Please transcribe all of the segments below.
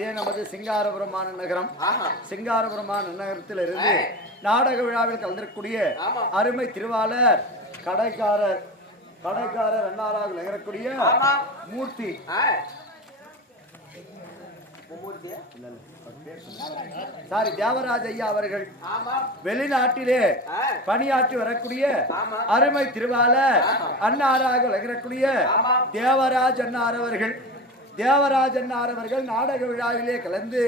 இதே நமது சிங்காரபுரமான நகரம் சிங்காரபுரமான நகரத்தில் இருந்து நாடக விழாவில் கலந்திருக்கக்கூடிய. அருமை திருவாளர் கடைக்காரர் கடைக்காரர் அன்னாராக நகரக்கூடிய. மூர்த்தி? சாரி தேவராஜ் ஐயா அவர்கள் வெளிநாட்டிலே. பணியாற்றி வரக்கூடிய. அருமை திருவாளர் அன்னாராக நகரக்கூடிய. தேவராஜ் அன்னார் அவர்கள் தேவராஜ் அன்னார் அவர்கள் நாடக விழாவிலே கலந்து.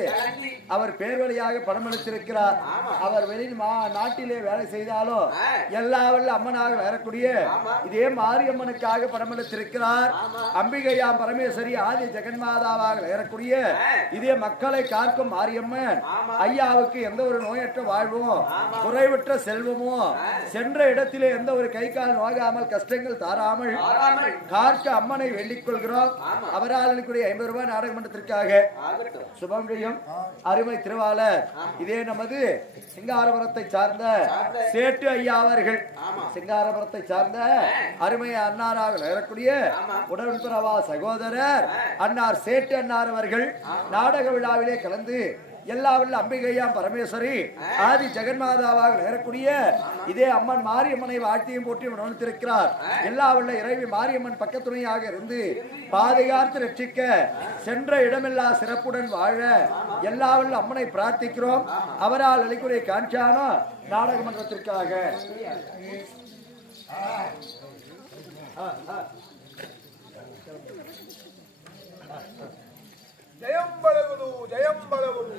அவர் பேர் வழியாக படம் எடுத்திருக்கிறார். அவர் வெளி நாட்டிலே வேலை செய்தாலும். எல்லா வல்ல அம்மனாக வரக்கூடிய. இதே மாரியம்மனுக்காக படம் எடுத்திருக்கிறார். அம்பிகையாம் பரமேஸ்வரி ஆதி ஜெகன்மாதாவாக வரக்கூடிய. இதே மக்களை காக்கும் மாரியம்மன். ஐயாவுக்கு எந்த ஒரு நோயற்ற வாழ்வும். குறைவற்ற செல்வமும் சென்ற இடத்திலே எந்த ஒரு கை கால் நோகாமல் கஷ்டங்கள் தாராமல் காக்க அம்மனை வேண்டிக் கொள்கிறோம். அவரால் ஐம்பது ரூபாய் நாடக மன்றத்திற்காக சுபம்ஜயம் அருமை திருவாளர் இதே நமது சிங்காரபுரத்தை சார்ந்த. சேட்டு ஐயா அவர்கள். சிங்காரபுரத்தை சார்ந்த அருமை அன்னாராக நகரக்கூடிய ஆமா. உடன்பிறவா சகோதரர் அன்னார் சேட்டு அன்னார் அவர்கள் நாடக விழாவிலே கலந்து எல்லா வல்ல அம்பிகையாம் பரமேஸ்வரி ஆதி ஜெகன்மாதாவாக நகரக்கூடிய இதே அம்மன் மாரியம்மனை வாழ்த்தியும் போற்றி உணர்த்திருக்கிறார் எல்லா வல்ல இறைவி மாரியம்மன் பக்கத்துணையாக இருந்து பாதுகாத்து ரட்சிக்க சென்ற இடமெல்லாம் சிறப்புடன் வாழ எல்லா வல்ல அம்மனை பிரார்த்திக்கிறோம். அவரால் அளிக்கூடிய காஞ்சானா நாடக மன்றத்திற்காக. ಜಯಂ ಬಳಗುದು ಜಯಂ ಬಳಗುದು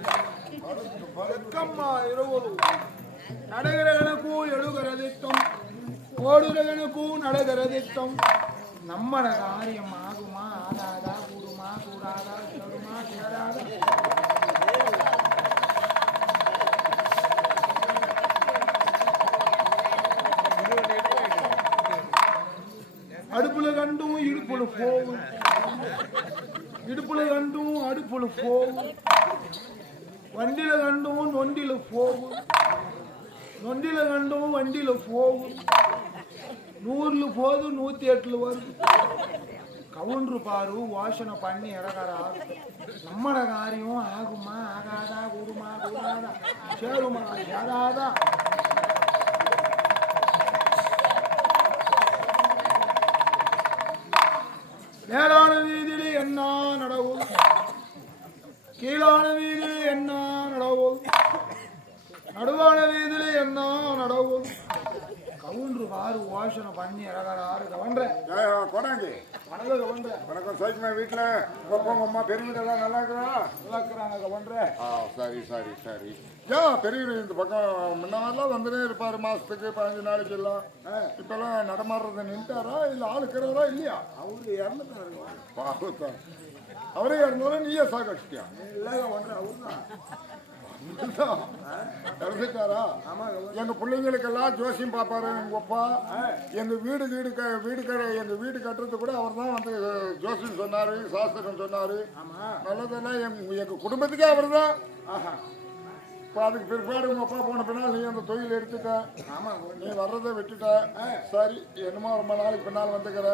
ಎಕ್ಕಮ್ಮ ಇರುವುದು ನಡೆಗರಗಣಕ್ಕೂ ಎಳುಗರದಿತ್ತಂ ஓடுறவனுக்கும் நடக்கிறதுக்கும் நம்மள காரியம் ஆகுமா ஆகாதா கூடுமா கூடாதா கூடுமா அடுப்புல கண்டும் இடுப்புல போகும். இடுப்புல கண்டும் அடுப்புல போகும் வண்டியில கண்டும் நொண்டில போகும் நொண்டில கண்டும் வண்டியில போகும் நூறுல போது நூத்தி எட்டுல வருது. கவுண்டரு பாரு வாசனை பண்ணி இறக்கறா. நம்மட காரியம் ஆகுமா ஆகாதா கூடுமா கூடாதா? சேருமா சேராதா? மேலான ரீதியில் என்ன நடவும் கீழான வீதியில் என்ன நடவும் நடுவான வீதியில் என்ன நடவும் கவுண்டரு பாரு வாசனை பண்ணி இறக்கறாரு கவன்ற கொடாங்க வணக்கம் கவன்ற வணக்கம் சைக்கிமா வீட்டில் அப்பா அம்மா பெரியவங்க நல்லா இருக்கிறா நல்லா இருக்கிறாங்க கவன்ற சரி சரி சரி. ஏன் பெரியவர் இந்த பக்கம் முன்னவரெல்லாம் வந்துனே இருப்பாரு மாசத்துக்கு பதினஞ்சு நாளைக்கு எல்லாம் இப்பெல்லாம் நடமாடுறத நின்ட்டாரா இல்லை ஆள் இருக்கிறவரா இல்லையா? அவரு இறந்துட்டாரு. பாவத்தான் அவரே இறந்தாலும் நீயே சாகடிச்சிட்டியா? இல்லை கவன்ற அவரு தான். இறந்துட்டாரா? எங்க பிள்ளைங்களுக்கெல்லாம் ஜோசியம் பாப்பாரு எங்க அப்பா. எங்க வீடு வீடு வீடு கடை எங்க வீடு கட்டுறது கூட அவர் தான் வந்து ஜோசியம் சொன்னாரு சாஸ்திரம் சொன்னாரு. நல்லதெல்லாம் எங்க குடும்பத்துக்கே அவர் தான். இப்போ அதுக்கு பிற்பாடு உங்க அப்பா போன பின்னால் நீ அந்த தொழில் எடுத்துட்ட நீ வர்றதை விட்டுட்ட. சரி என்னமோ ரொம்ப நாளைக்கு பின்னால் வந்துக்கிற.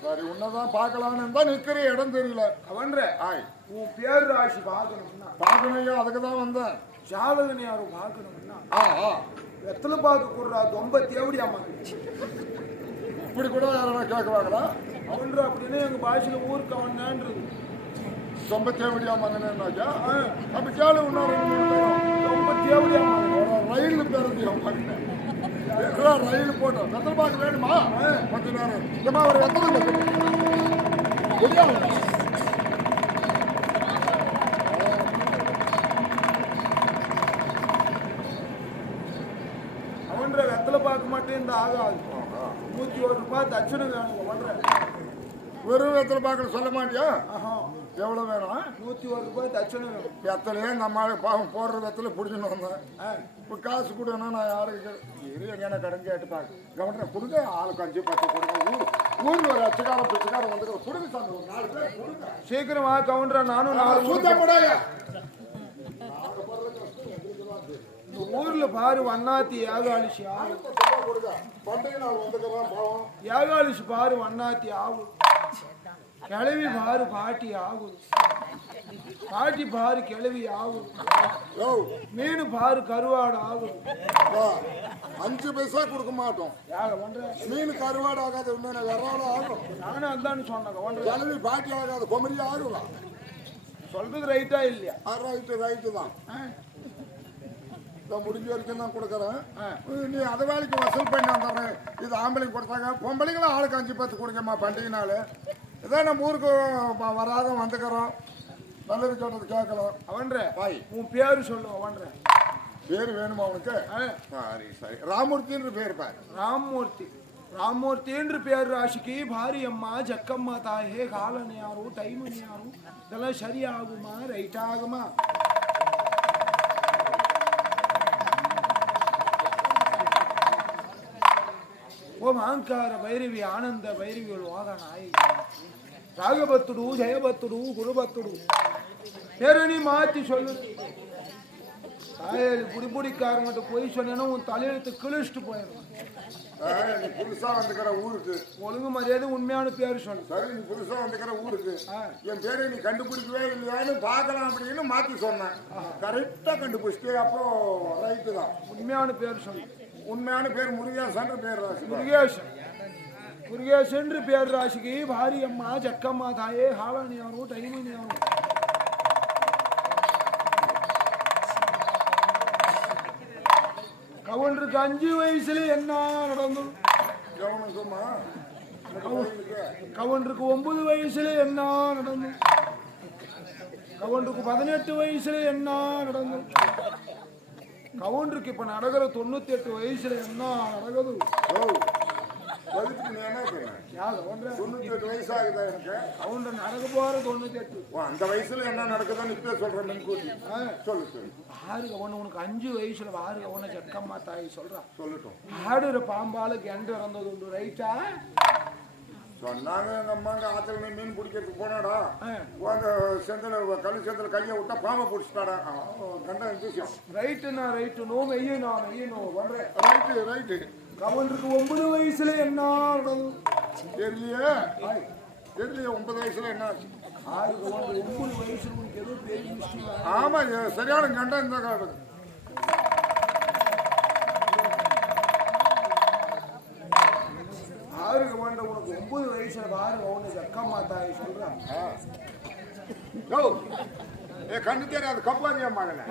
சரி உன்னதான் பார்க்கலான்னு தான் நிக்கிற இடம் தெரியல. கவன்ற ஆய். உன் பேர் ராசி பார்க்கணும்னா. பார்க்கணும் அதுக்கு தான் வந்தேன். ஜாதகனை யாரும் பார்க்கணும்னா. ஆ ஆ. எத்தனை பார்க்க கூடுறா ரொம்ப தேவடியாமா இப்படி கூட யாரும் கேட்குவாங்களா அவன்ற அப்படின்னு எங்க பாஷையில ஊருக்கு அவன்ன்றது சொம்ப தேவடியா மகனாச்சா அப்ப கேளு இன்னொரு ரொம்ப ரயில் பேருந்து ரயில் போட்டோம் வெத்தலை பாக்கு வேணுமா கொஞ்ச நேரம் ஏமா ஒரு வெத்தலை முடியாது அவன்ற வெத்தலை பார்க்க மாட்டேன் இந்த ஆகாது நூத்தி ஒரு ரூபாய் தட்சணை வேணும் அவன்ற வெறும் வெத்தலை பாக்கல சொல்ல மாட்டியா ஆஹா. எவ்வளவு வேணும்? நூத்தி ஒரு ரூபாய் தட்சணை வேணும். எத்தனையோ நம்ம பாவம் போடுற வெத்தலை பிடிச்சின்னு வந்தேன் இப்போ காசு கொடுனா நான் யாருக்கு இரு என்ன கடன் கேட்டு பாக்க கவர்னர் கொடுங்க ஆளுக்கு அஞ்சு பத்து கொடுங்க. ஊர் ஊர்ல ஒரு அச்சுக்காரம் பிச்சுக்காரம் வந்துக்கிற கொடுங்க சாமி ஒரு நாலு பேர் கொடுங்க. சீக்கிரமா கவுண்டரா நானும் நாலு சுத்தம் இந்த ஊர்ல பாரு வண்ணாத்தி ஏகாலிசி ஆகும் கொடுங்க. ஏகாலிசி பாரு வண்ணாத்தி ஆகும் கிளவி பாரு பாட்டி ஆகுது. பாட்டி பாரு கிளவி ஆகுது. மீன் பாரு கருவாடு ஆகுது. வா, அஞ்சு பைசா கொடுக்க மாட்டோம். மீன் கருவாடு ஆகாது இன்னும் விரவாடு ஆகும்? நானும் அதான்னு சொன்னேன் கிளவி பாட்டி ஆகாது குமரி ஆகுவா சொல்றது ரைட்டா இல்லையா? ரைட்டு ரைட்டு தான். ஆ, இதை முடிஞ்ச வரைக்கும் தான் கொடுக்குறேன் ஆ. நீ அதை வேலைக்கு வசூல் பண்ணி வந்துடுறேன் இது ஆம்பளைங்க கொடுத்தாங்க பொம்பளைங்களும் ஆளுக்கு அஞ்சு பத்து கொடுங்கம்மா பண்டிகை நாள் இதான் நம்ம ஊருக்கு வ- வராத வந்துக்கிறோம் நல்லது கேட்டது கேட்கலாம் அவன்ற பாய் உன் பேரு சொல்லு அவன்ற பேர் வேணுமா உனக்கு ஆ, சரி சரி ராமூர்த்தின்ற பேர் பாரு రామ్మూర్తి రామ్మూర్తి ఏంటి పేరు రాశికి భారీ అమ్మ జక్కమ్మ తాయే కాలనియారు టైమునియారు இதெல்லாம் சரியாகுமா ரைட் ஆகுமா ఓం ಓಂ ಅಹಂಕಾರ ಭೈರವಿ ಆನಂದ ಭೈರವಿಗಳು ಆಗೋಣ ராகபத்துடு ஜெயபத்துடு குருபத்துடு. பெரணி மாத்தி சொல்லு. தாயல் புடிபுடிக்காரங்கிட்ட போய் சொன்னேன்னா உன் தலையெழுத்து கிழிச்சிட்டு போயிடும். புதுசா வந்துக்கிற ஊருக்கு. ஒழுங்கு மரியாதை உண்மையான பேர் சொல்லு. சரி நீ புதுசா வந்துக்கிற என் பேரை கண்டுபிடிக்கவே இல்லையான்னு பார்க்கலாம் அப்படின்னு மாத்தி சொன்னேன். கரெக்டா கண்டுபிடிச்சிட்டு அப்போ ரைட்டு தான். உண்மையான பேர் உண்மையான பேர் முருகேஷ் என்று பேர் ராசி முருகேஷ் முருகேஷ் என்று பேர் ராசிக்கு பாரி அம்மா ஜக்கம்மா தாயே ஹாலானி அவரும் டைமணி அவரும் அவளுக்கு அஞ்சு வயசுல என்ன நடந்தது? கவனுக்கு ஒன்பது வயசுல என்ன நடந்தது? கவனுக்கு பதினெட்டு வயசுல என்ன நடந்தது? ஓ வகுத்துக்கு நீ என்ன பண்ண யார் கவுண்டர்? தொண்ணூத்தி எட்டு வயசு ஆகுதா எனக்கு? கவுண்டர் நடக்க போற தொண்ணூத்தி எட்டு அந்த வயசுல என்ன நடக்குதுன்னு இப்பயே சொல்றேன் முன்கூட்டி. சொல்லு சொல்லு. ஆறு கவனம் உனக்கு அஞ்சு வயசுல ஆறு கவனம் ஜக்கம்மா தாய் சொல்றான் சொல்லட்டும். ஆடுற பாம்பால கெண்டு இறந்தது உண்டு ரைட்டா சொன்னாங்க. எங்க அம்மாங்க ஆத்துல மீன் பிடிக்கிறதுக்கு போனாடா. அந்த செந்தில கல் செந்தில கையை விட்டா பாம்பை பிடிச்சிட்டாடா. கண்ட விஷயம் ரைட்டுண்ணா ரைட்டு. நோ மெய்யும் நான் மெய்யும் நோ பண்றேன் ரைட்டு ரைட்டு. கவனுக்கு ஒன்பது வயசுல என்ன தெரியலையே. தெரியலையே ஒன்பது வயசுல என்ன ஆச்சு? ஆறு ஒன்பது வயசுல உனக்கு பெரிய மிஸ்டேக் ஆமா சரியான கண்ட இந்த காலத்துக்கு ஆறு கவனம் உனக்கு ஆறு கவனம் ஜக்கம்மா தாய் சொல்றான் யோ, ஏ கண்ணு தெரியாது கப்பாதியா மகனே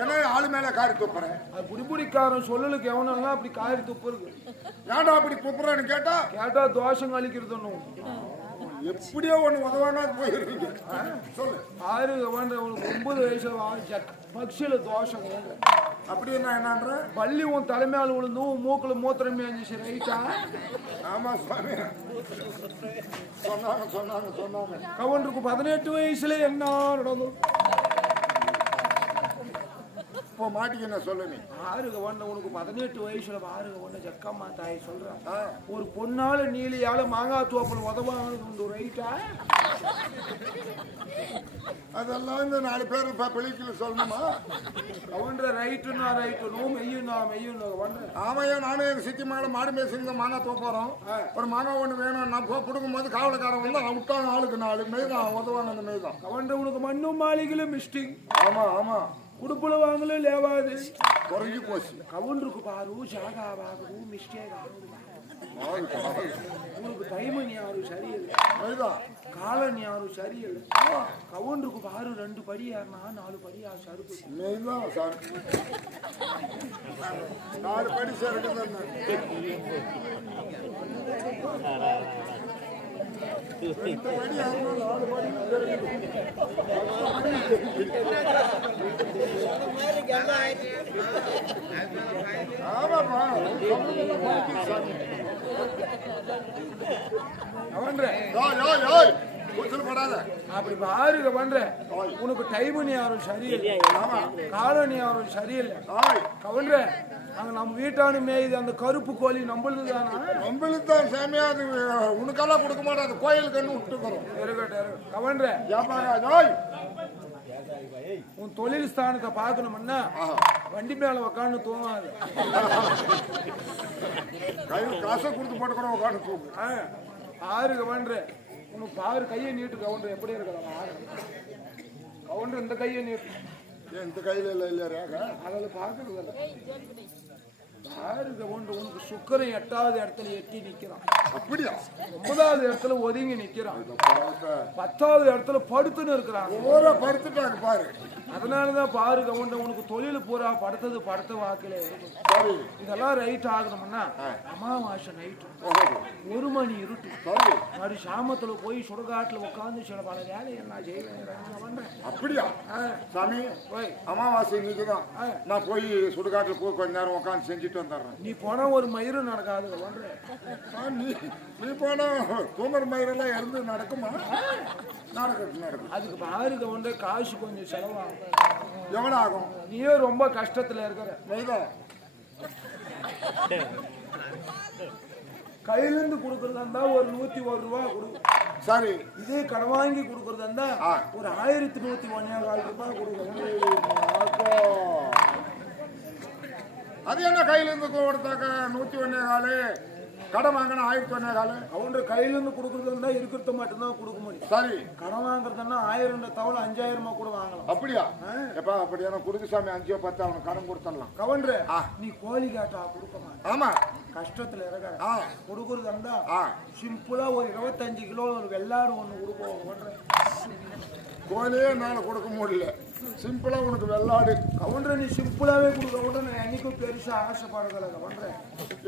ஏன்னா ஆளு மேல காரி துப்புறேன் புடிபுடிக்காரன் சொல்லலுக்கு எவனெல்லாம் அப்படி காரி துப்பு இருக்கு ஏன்டா அப்படி துப்புறேன்னு கேட்டா? கேட்டா தோஷம் கழிக்கிறது எப்படியோ ஒண்ணு உதவானா போயிருக்கீங்க. சொல்லு. ஆறு ஒன்பது வயசுல பக்ஷியில தோஷம். கேட்குற அப்படின்னா என்னன்ற? பள்ளி உன் தலைமையால் விழுந்தும் மூக்குல மூத்திரம் மேஞ்சிச்சு ரைட்டா ஆமா சுவாமி. சொன்னாங்க சொன்னாங்க சொன்னாங்க. கவுண்டருக்கு பதினெட்டு வயசுல என்ன நடந்தது? இப்போ மாட்டிக்கின சொல்லு நீ. ஆறு கவண்ட உனக்கு பதினெட்டு வயசுல ஆறு கவண்ட ஜக்கம்மா தாய் சொல்றான் ஒரு பொண்ணால நீலியால மாங்காய் தோப்பல் உதவானது உண்டு ரைட்டா அதெல்லாம் இந்த நாலு பேர் இப்ப பிள்ளைக்கு சொல்லணுமா? கவுண்டர ரைட்டுன்னா ரைட்டு நோ மெய்யுண்ணா மெய்யுண்ணா கவுண்டர் ஆமையா நானும் எங்க சித்தி மேல மாடு மேய்ச்சிருந்த மாங்காய் தோப் போறோம். ஒரு மாங்காய் ஒண்ணு வேணும் நான் போ பிடுங்கும் போது காவலக்காரன் வந்து அவன் விட்டான் ஆளுக்கு நாலு மெய்தான் உதவான அந்த மெய்தான். கவுண்டர் உனக்கு மண்ணும் மாளிகையிலும் மிஸ்டிங். ஆமா ஆமா. குடுப்புல வாங்கலும் லேவாது. குறைஞ்சி போச்சு. கவுண்டருக்கு பாரு ஜாகா வாகுது மிஸ்டேக். ஆகுது உங்களுக்கு காவல். டைம் யாரும் சரியில்லை. மெய்தான் காலன் யாரும் சரியில்லை. கவுண்டுக்கு ஆறு ரெண்டு படி ஏறினா நாலு படி ஆறு சருப்பு நாலு படி சரக்கு நாலு படி ஆமாப்பா சொல்றதெல்லாம் புரியுது சாமி. கவன்ற யோய் யோய் யோய். கூச்சல் படாத. அப்படி பாரு கவன்ற உனக்கு டைம் யாரும் சரியில்லை. காலம் யாரும் சரியில்லை. கவன்ற அங்க நம்ம வீட்டானு மேயுது அந்த கருப்பு கோழி நம்மளுது தானா நம்மளுக்கு தான் சாமியா அது உனக்கெல்லாம் கொடுக்க மாட்டேன் அது கோயிலுக்கு விட்டுக்கிறோம் இருக்கட்டும் இருக்கட்டும். கவன்ற உன் தொழில் ஸ்தானத்தை பார்க்கணும்னா. வண்டி மேல உக்காந்து தூங்காது. கையில் காசை கொடுத்து போட்டுக்கிறோம் உட்காந்து தூக்கு ஆ, பாரு கவன்ற உனக்கு பாரு கையை நீட்டு கவுண்டர் எப்படி இருக்கிறான் ஆறு கவுண்டர் இந்த கையை நீட்டு. ஏன் இந்த கையில் இல்லை இல்லையா ரேகா? அதில் பார்க்கறது இல்லை. பாரு கவுண்டர் உனக்கு சுக்கரன் எட்டாவது இடத்துல எட்டி நிக்கிறான். அப்படியா? ஒன்பதாவது இடத்துல ஒதுங்கி நிக்கிறான். பத்தாவது இடத்துல படுத்துன்னு இருக்கிறான். ஊரை படுத்துட்டாங்க பாரு. அதனாலதான் பாரு கவுண்டர் உனக்கு தொழில் பூரா படுத்தது படுத்த வாக்கில இதெல்லாம் ரைட் ஆகணும்னா அமாவாசை நைட்டு. ஒரு மணி இருட்டு. மறு சாமத்துல போய் சுடுகாட்டுல உட்காந்து சில பல வேலையை நான் செய்வேன். அப்படியா? சாமி போய். அமாவாசை இன்னைக்கு தான் நான் போய் சுடுகாட்டில் போய் கொஞ்ச நேரம் உட்காந்து செஞ்சுட்டு வந்துடுறேன். நீ போனா ஒரு மயிரும் நடக்காது நீ நீ போனா தூமர் மயிரெல்லாம் இறந்து நடக்குமா? நடக்கட்டும் நடக்கும் அதுக்கு பாரு கவுண்டர் காசு கொஞ்சம் செலவாகும். எவ்வளோ ஆகும் நீயே ரொம்ப கஷ்டத்துல இருக்கிற. நெய்தா கையில இருந்து கொடுக்கறதா இருந்தா ஒரு நூத்தி ஒரு ரூபா கொடு. சரி. இதே கடன் வாங்கி கொடுக்கறதா இருந்தா. ஒரு ஆயிரத்தி நூத்தி ஒன்னே கால் ரூபாய் கொடுக்கணும் அது என்ன கையில இருந்து கொடுத்தாக்க நூத்தி ஒன்னே காலு கடன் வாங்கினா ஆயிரத்தி ஒன்னே காலு கவுண்டர் கையில இருந்து கொடுக்கறதா இருந்தா இருக்கிறத மட்டும்தான் கொடுக்க முடியும். சரி. கடன் வாங்குறதுன்னா ஆயிரம் தவளை அஞ்சாயிரமா கூட வாங்கலாம். அப்படியா? எப்பா அப்படியான குருதுசாமி அஞ்சோ பத்து அவனுக்கு கடன் கொடுத்துடலாம். ஆ. நீ கோழி காட்டா கொடுக்க மாட்டேன். ஆமா. கஷ்டத்துல இருக்கிற ஆ. கொடுக்கறதா இருந்தா சிம்பிளா ஒரு இருபத்தஞ்சு கிலோ ஒரு வெள்ளாடு ஒண்ணு கொடுப்போம் கோழியே என்னால கொடுக்க முடியல. சிம்பிளா உனக்கு வெள்ளாடு. கவுண்டர் நீ சிம்பிளாவே கொடுக்க கூட நான் என்னைக்கும் பெருசா ஆசைப்படுறதில்ல கவுண்டர்.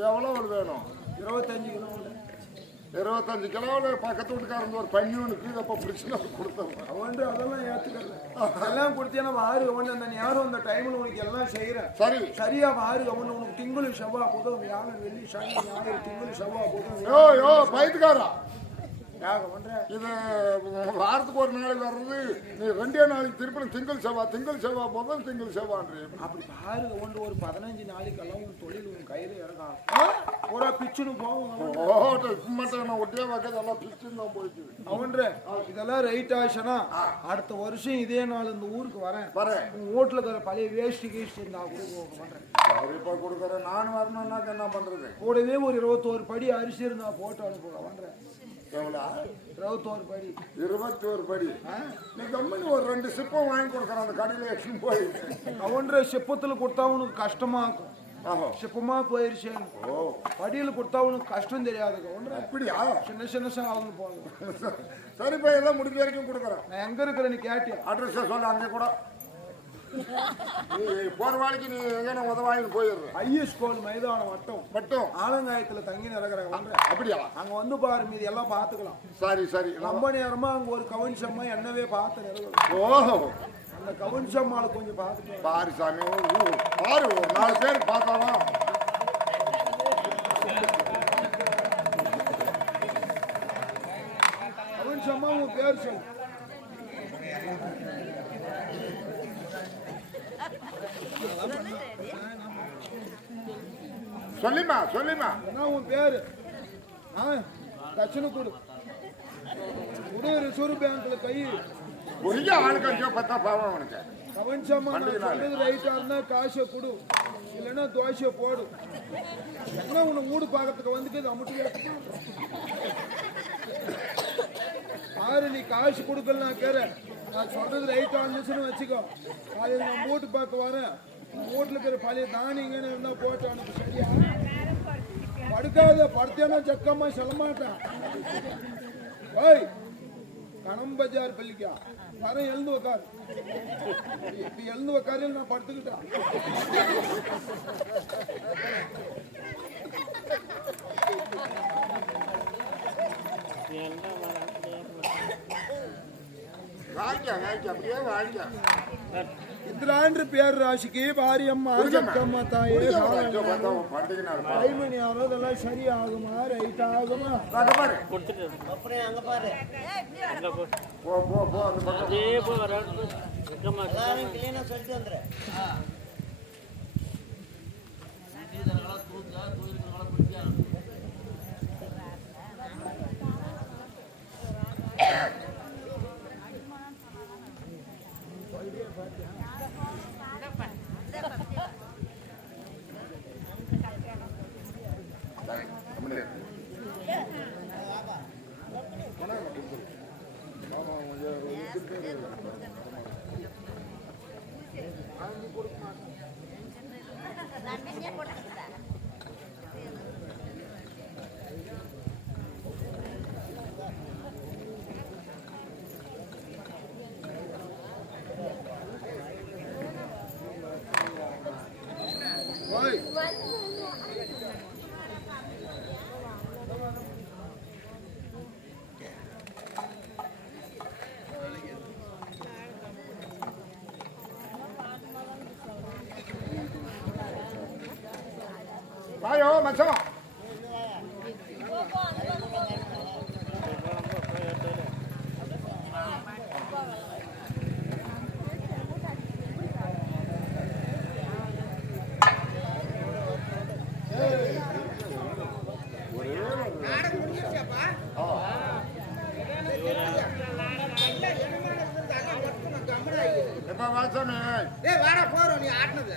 எவ்வளவு வேணும்? இருபத்தஞ்சு இருபத்தஞ்சு கிலோவில் பக்கத்து வீட்டுக்காரங்க ஒரு பன்னி ஒன்று அப்போ பிடிச்சு கொடுத்தோம் அவன் அதெல்லாம் ஏத்துக்கல. எல்லாம் கொடுத்தேன்னா வாரு அவன் அந்த நேரம் அந்த டைம்ல உனக்கு எல்லாம் செய்யறேன் சரி. சரியா வாரு அவன் உனக்கு திங்கள் செவ்வாய் புதன் வியாழன் வெள்ளி சனி ஞாயிறு திங்கள் செவ்வாய் பைத்துக்காரா யாக பண்ற இது வாரத்துக்கு ஒரு நாளைக்கு வர்றது. நீ ரெண்டே நாளைக்கு திருப்பி திங்கள் செவ்வாய் திங்கள் செவ்வாய் முதல் திங்கள் செவ்வான்றி. அப்படி பாரு அவன் ஒரு பதினஞ்சு நாளைக்கெல்லாம் உன் தொழில் உன் கையில இறங்கும் பூரா பிச்சுன்னு போவோம் ஓ மட்டும் நான் ஒட்டியே எல்லாம் பிச்சுன்னு தான் போயிட்டு அவன்ற இதெல்லாம் ரைட் ஆச்சுன்னா அடுத்த வருஷம் இதே நாள் இந்த ஊருக்கு வரேன். வரேன். உன் வீட்டுல இருக்கிற பழைய வேஷ்டி கீஷ்டி இருந்தா கூட போக பண்றேன் சரிப்பா கொடுக்குறேன். நான் வரணும்னாக்க என்ன பண்றது? கூடவே ஒரு இருபத்தோரு படி அரிசி இருந்தா போட்டு அனுப்புங்க பண்றேன் எவ்வளோ இருபத்தோரு படி. இருபத்தி ஒரு படி நீ கம்பெனி ஒரு ரெண்டு சிப்பம் வாங்கி கொடுக்குறேன் அந்த கடையில் எடுத்துன்னு போய். அவன்ற சிப்பத்துல கொடுத்தா உனக்கு கஷ்டமா இருக்கும். சிப்பமா போயிருச்சு. ஓ. படியில கொடுத்தா உனக்கு கஷ்டம் தெரியாது அப்படியா? சின்ன சின்ன சாதனை போகணும் சரிப்பா எல்லாம் முடிஞ்ச வரைக்கும் கொடுக்குறேன். நான் எங்க இருக்கிற நீ கேட்டியா? அட்ரஸை சொல்ல அங்கே கூட. நீ போகிற வாழைக்கு நீ எங்கே உதவாயின்னு போயிடுற. ஐஎஸ் ஸ்கூல் மைதானம் வட்டம் மட்டும்? ஆலங்காயத்துல தங்கி நடக்கிற அப்படியா? அங்க வந்து பாரு மீதி எல்லாம் பாத்துக்கலாம் சரி சரி. ரொம்ப நேரமா அங்க ஒரு கவனிச்சம்மா என்னவே பார்த்து நிறுவனம் ஓஹோ. அந்த கவனிச்சம்மாளை கொஞ்சம் பார்த்துட்டு பாரு சாமி பாரு ஒரு நாலு பேர் பார்த்தாலும் கவனிச்சம்மா உன் பேர் சொல்லு. சொல்லிமா சொல்லிமா. என்ன உன் பேரு? ஆ தட்சணை கொடு. கொடு ரிசர்வ் பேங்க்ல கை. ஒருங்க ஆளுக்கு அஞ்சோ பத்தா பாவம் அவனுக்கு. கவனிச்சம்மா நான். சொல்றது ரைட்டா இருந்தா காசை கொடு. இல்லைன்னா தோசையை போடு. என்ன உன்னை வீடு பார்க்கறதுக்கு வந்துட்டு அமுட்டு பாரு நீ காசு கொடுக்கல நான் கேறேன் நான் சொல்றது ரைட்டா இருந்துச்சுன்னு வச்சுக்கோ. அது நான் வீட்டு பார்க்க வரேன். வீட்டுல இருக்கிற பழைய தானியங்கன்னு இருந்தா போட்டு அனுப்பு சரியா? படுக்காத படுத்தேன்னா ஜக்கம்மா சொல்ல மாட்டான் ஓய் கணம் பஜார் பள்ளிக்கா. வரேன் எழுந்து உக்காரு. இப்ப எழுந்து உக்காரு நான் படுத்துக்கிட்டேன். வாழ்க்கா வாழ்க்கா அப்படியே வாழ்க்கா இந்திராண்டு பேர் ராசிக்கு பாரியம்மா சத்தம்மா தாயே. பா. ஆகும் இதெல்லாம் சரியாகுமா? ரைட் ஆகுமா அங்க பாரு. போ போ போ அந்த பக்கம். கம்முனு ஓய் மச்சான் ஏய் வாடா போறோம் நீ ஆட்டினது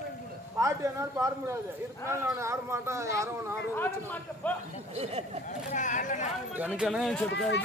பாட்டு என்னால பாட முடியாது. இதுக்கு மேல நான் ஆட மாட்டேன். யாரும் ஒன்று ஆடுவோம் எனக்கு என்ன செட்டுக்காக